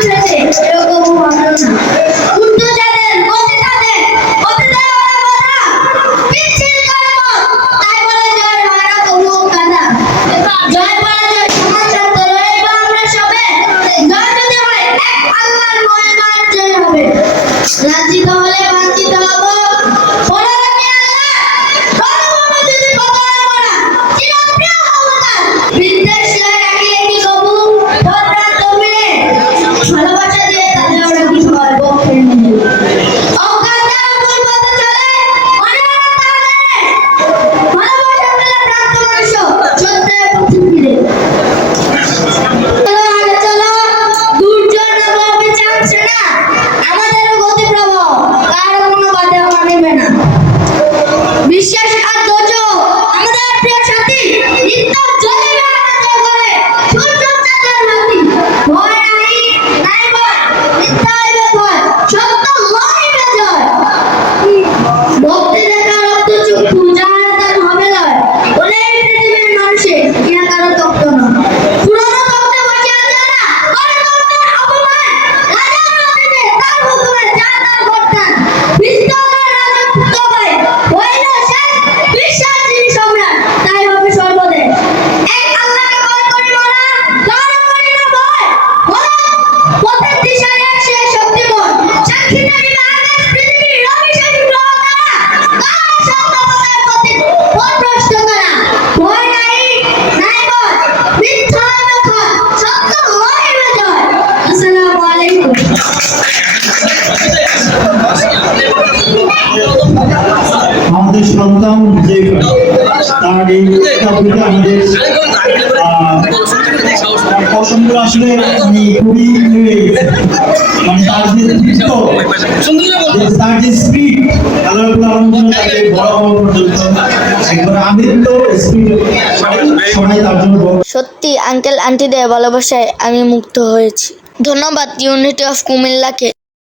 উঠেছে, এরকম ভাবলো না। উঠতে যাদের গতি তাদের, গতি দেয় ওরা বোঝা, পিচ্ছিল কর্ম, তাই বলে জয় হয় না তবুও কাঁদা। জয় পরাজয় সমান সত্য, লড়াই বা আমরা সবে, জয় যদি হয় এক আল্লাহর মহিমার জয় হবে। লাঞ্ছিত হলে বাঞ্ছিত হব, বলে রাখি আল্লাহ, রণভূমি যদি কতই মরা, চিরপ্রিয় হব তার। বিদ্বেষ রাখিলে কি কবু, ভদ্রান্ত মিলে, ভালোবাসা দিয়ে তাদের ওরা কি হয় পক্ষে মিলে। অজ্ঞান যারা ভুল পথে চলে, মনে মনে তা জানে, ভালোবাসা পেলে ভ্রান্ত মনুষ্য, সত্যের পথে ফিরে। চলো আগে চলো, দুর্জয় নব অভিযান সেনা, আমাদেরও গতি প্রবাহ, কারো কোনো বাধা মানিবে না। বিশ্বাস আর ধৈর্য আমাদের প্রিয় সাথী, নিত্য জ্বলিবে আমাদের ঘরে সূর্য চাঁদের বাতি। ভয় নাই, নাই ভয়, মিথ্যা হইবে ভয়, সত্য লইবে জয়। ভক্তি দেখা রক্ত চক্ষু, যার তার হবে লয়, বলে এই পৃথিবীর মানুষে ইহা কারো তত্ত্ব নয়। পুরনো তত্ত্বে বসে আছে না, করে তত্ত্বের অপমান, রাজার অতীতে তার হুকুমে যা তার বর্তান। বিস্তরের রাজপুত্র ভাই, হইল শেষ বিশ্বাস যিনি সম্রাট, তাই হবে সর্বদেশ। এক আল্লাহকে ভয় করি মোরা, কারো করি না ভয়, মোরা পথের দিশায় এক সেই শক্তিময়, সাক্ষী থাকিবে আকাশ পৃথিবী রবিশেষ গ্রহ তারা, কার শব্দ বলার প্রতি পথভ্রষ্ট করা। ভয় নাই, নাই ভয়, মিথ্যা হইবে ক্ষয়, সত্য লইবে জয়। আসসালামু আলাইকুম। আমাদের সন্তান যে তার এই কবিতা আমাদের পছন্দ আসলে আমি খুবই মানে তার যে দৃশ্য, তার যে স্পিড, আল্লাহ তাকে বড় হওয়া পর্যন্ত একবার আমি তো স্পিড সবাই তার জন্য সত্যি আঙ্কেল আন্টিদের ভালোবাসায় আমি মুগ্ধ হয়েছি। ধন্যবাদ ইউনিটি অফ কুমিল্লাকে।